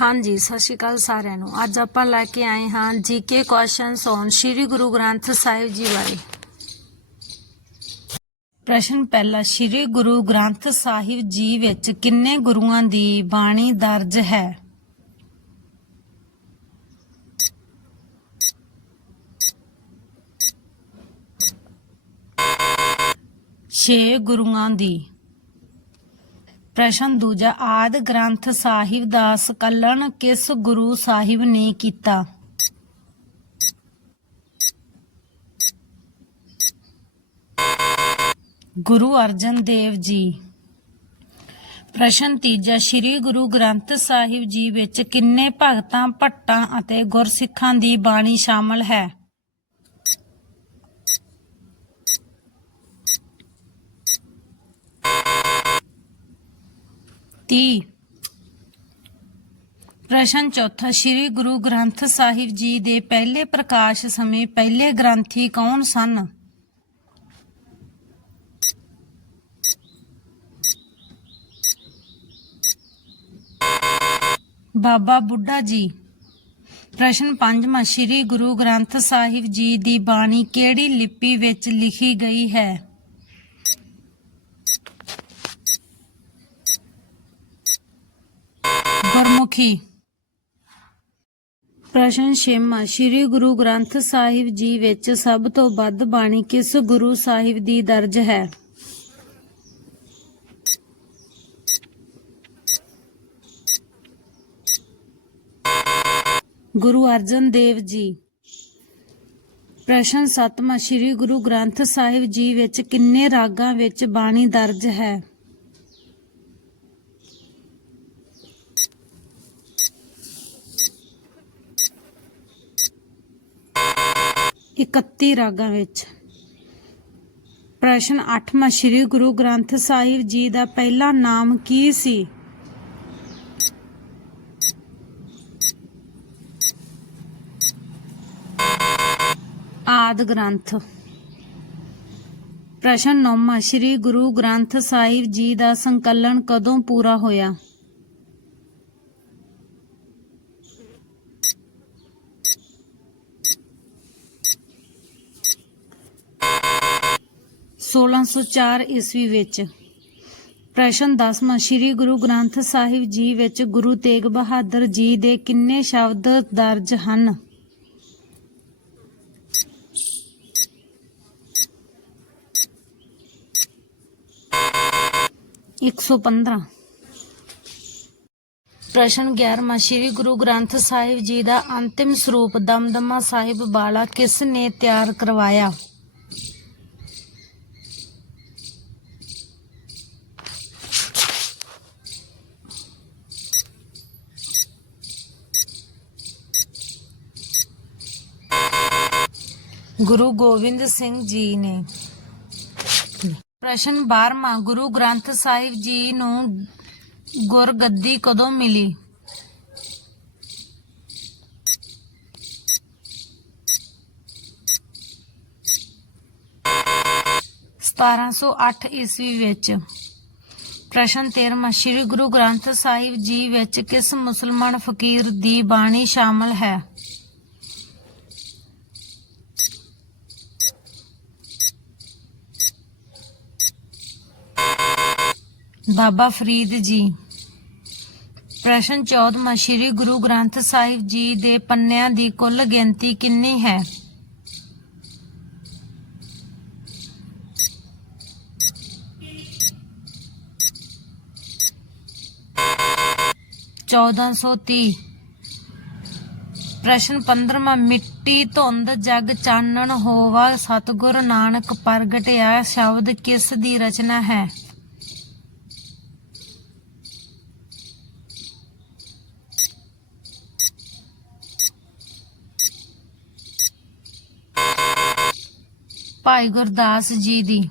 ਹਾਂਜੀ, ਸਤਿ ਸ਼੍ਰੀ ਅਕਾਲ ਸਾਰਿਆਂ ਨੂੰ। ਅੱਜ ਆਪਾਂ ਲੈ ਕੇ ਆਏ ਹਾਂ GK questions on Shri Guru Granth Sahib ji ਬਾਰੇ। ਪ੍ਰਸ਼ਨ ਪਹਿਲਾ, ਸ੍ਰੀ ਗੁਰੂ ਗ੍ਰੰਥ ਸਾਹਿਬ ਜੀ ਵਿੱਚ ਕਿੰਨੇ ਗੁਰੂਆਂ ਦੀ ਬਾਣੀ ਦਰਜ ਹੈ? ਛੇ ਗੁਰੂਆਂ ਦੀ। ਪ੍ਰਸ਼ਨ ਦੂਜਾ, ਆਦ ਗ੍ਰੰਥ ਸਾਹਿਬ ਦਾ ਸਕਲਨ ਕਿਸ ਗੁਰੂ ਸਾਹਿਬ ਨੇ ਕੀਤਾ? ਗੁਰੂ ਅਰਜਨ ਦੇਵ ਜੀ। ਪ੍ਰਸ਼ਨ ਤੀਜਾ, ਸ੍ਰੀ ਗੁਰੂ ਗ੍ਰੰਥ ਸਾਹਿਬ ਜੀ ਵਿੱਚ ਕਿੰਨੇ ਭਗਤਾਂ, ਭੱਟਾਂ ਅਤੇ ਗੁਰਸਿੱਖਾਂ ਦੀ ਬਾਣੀ ਸ਼ਾਮਲ ਹੈ? ਤੀਹ। ਪ੍ਰਸ਼ਨ ਚੌਥਾ, ਸ੍ਰੀ ਗੁਰੂ ਗ੍ਰੰਥ ਸਾਹਿਬ ਜੀ ਦੇ ਪਹਿਲੇ ਪ੍ਰਕਾਸ਼ ਸਮੇਂ ਪਹਿਲੇ ਗ੍ਰੰਥੀ ਕੌਣ ਸਨ? ਬਾਬਾ ਬੁੱਢਾ ਜੀ। ਪ੍ਰਸ਼ਨ ਪੰਜਵਾਂ, ਸ੍ਰੀ ਗੁਰੂ ਗ੍ਰੰਥ ਸਾਹਿਬ ਜੀ ਦੀ ਬਾਣੀ ਕਿਹੜੀ ਲਿਪੀ ਵਿੱਚ ਲਿਖੀ ਗਈ ਹੈ? ਗੁਰਮੁਖੀ ਪ੍ਰਸ਼ਨ ਛੇਵਾਂ, ਸ੍ਰੀ ਗੁਰੂ ਗ੍ਰੰਥ ਸਾਹਿਬ ਜੀ ਵਿੱਚ ਸਭ ਤੋਂ ਵੱਧ ਬਾਣੀ ਕਿਸ ਗੁਰੂ ਸਾਹਿਬ ਦੀ ਦਰਜ ਹੈ? ਗੁਰੂ ਅਰਜਨ ਦੇਵ ਜੀ। ਪ੍ਰਸ਼ਨ ਸੱਤਵਾਂ, ਸ੍ਰੀ ਗੁਰੂ ਗ੍ਰੰਥ ਸਾਹਿਬ ਜੀ ਵਿੱਚ ਕਿੰਨੇ ਰਾਗਾਂ ਵਿੱਚ ਬਾਣੀ ਦਰਜ ਹੈ? ਇਕੱਤੀ ਰਾਗਾਂ ਵਿੱਚ। ਪ੍ਰਸ਼ਨ 8ਵਾਂ ਸ੍ਰੀ ਗੁਰੂ ਗ੍ਰੰਥ ਸਾਹਿਬ ਜੀ ਦਾ ਪਹਿਲਾ ਨਾਮ ਕੀ ਸੀ? ਆਦ ਗ੍ਰੰਥ। ਪ੍ਰਸ਼ਨ 9ਵਾਂ ਸ੍ਰੀ ਗੁਰੂ ਗ੍ਰੰਥ ਸਾਹਿਬ ਜੀ ਦਾ ਸੰਕਲਨ ਕਦੋਂ ਪੂਰਾ ਹੋਇਆ? ਸੋਲਾਂ ਸੌ ਚਾਰ ਈਸਵੀ ਵਿੱਚ ਪ੍ਰਸ਼ਨ 10ਵਾਂ ਸ੍ਰੀ ਗੁਰੂ ਗ੍ਰੰਥ ਸਾਹਿਬ ਜੀ ਵਿੱਚ ਗੁਰੂ ਤੇਗ ਬਹਾਦਰ ਜੀ ਦੇ ਕਿੰਨੇ ਸ਼ਬਦ ਦਰਜ ਹਨ? ਇੱਕ ਸੌ ਪੰਦਰਾਂ। ਪ੍ਰਸ਼ਨ 11ਵਾਂ ਸ੍ਰੀ ਗੁਰੂ ਗ੍ਰੰਥ ਸਾਹਿਬ ਜੀ ਦਾ ਅੰਤਿਮ ਸਰੂਪ ਦਮਦਮਾ ਸਾਹਿਬ ਵਾਲਾ ਕਿਸ ਨੇ ਤਿਆਰ ਕਰਵਾਇਆ? ਗੁਰੂ ਗੋਬਿੰਦ ਸਿੰਘ ਜੀ ਨੇ। ਪ੍ਰਸ਼ਨ 12ਵਾਂ ਗੁਰੂ ਗ੍ਰੰਥ ਸਾਹਿਬ ਜੀ ਨੂੰ ਗੁਰਗੱਦੀ ਕਦੋਂ ਮਿਲੀ? ਸਤਾਰਾਂ ਸੌ ਅੱਠ ਈਸਵੀ ਵਿੱਚ। ਪ੍ਰਸ਼ਨ 13ਵਾਂ ਸ੍ਰੀ ਗੁਰੂ ਗ੍ਰੰਥ ਸਾਹਿਬ ਜੀ ਵਿੱਚ ਕਿਸ ਮੁਸਲਮਾਨ ਫਕੀਰ ਦੀ ਬਾਣੀ ਸ਼ਾਮਲ ਹੈ? ਬਾਬਾ ਫਰੀਦ ਜੀ। ਪ੍ਰਸ਼ਨ 14ਵਾਂ ਸ੍ਰੀ ਗੁਰੂ ਗ੍ਰੰਥ ਸਾਹਿਬ ਜੀ ਦੇ ਪੰਨਿਆਂ ਦੀ ਕੁੱਲ ਗਿਣਤੀ ਕਿੰਨੀ ਹੈ? ਚੌਦਾਂ ਸੌ ਤੀਹ। ਪ੍ਰਸ਼ਨ 15ਵਾਂ ਮਿੱਟੀ ਧੁੰਦ ਜਗ ਚਾਨਣ ਹੋਵਾ, ਸਤਿਗੁਰ ਨਾਨਕ ਪ੍ਰਗਟਿਆ, ਸ਼ਬਦ ਕਿਸ ਦੀ ਰਚਨਾ ਹੈ? ਭਾਈ ਗੁਰਦਾਸ ਜੀ ਦੀ।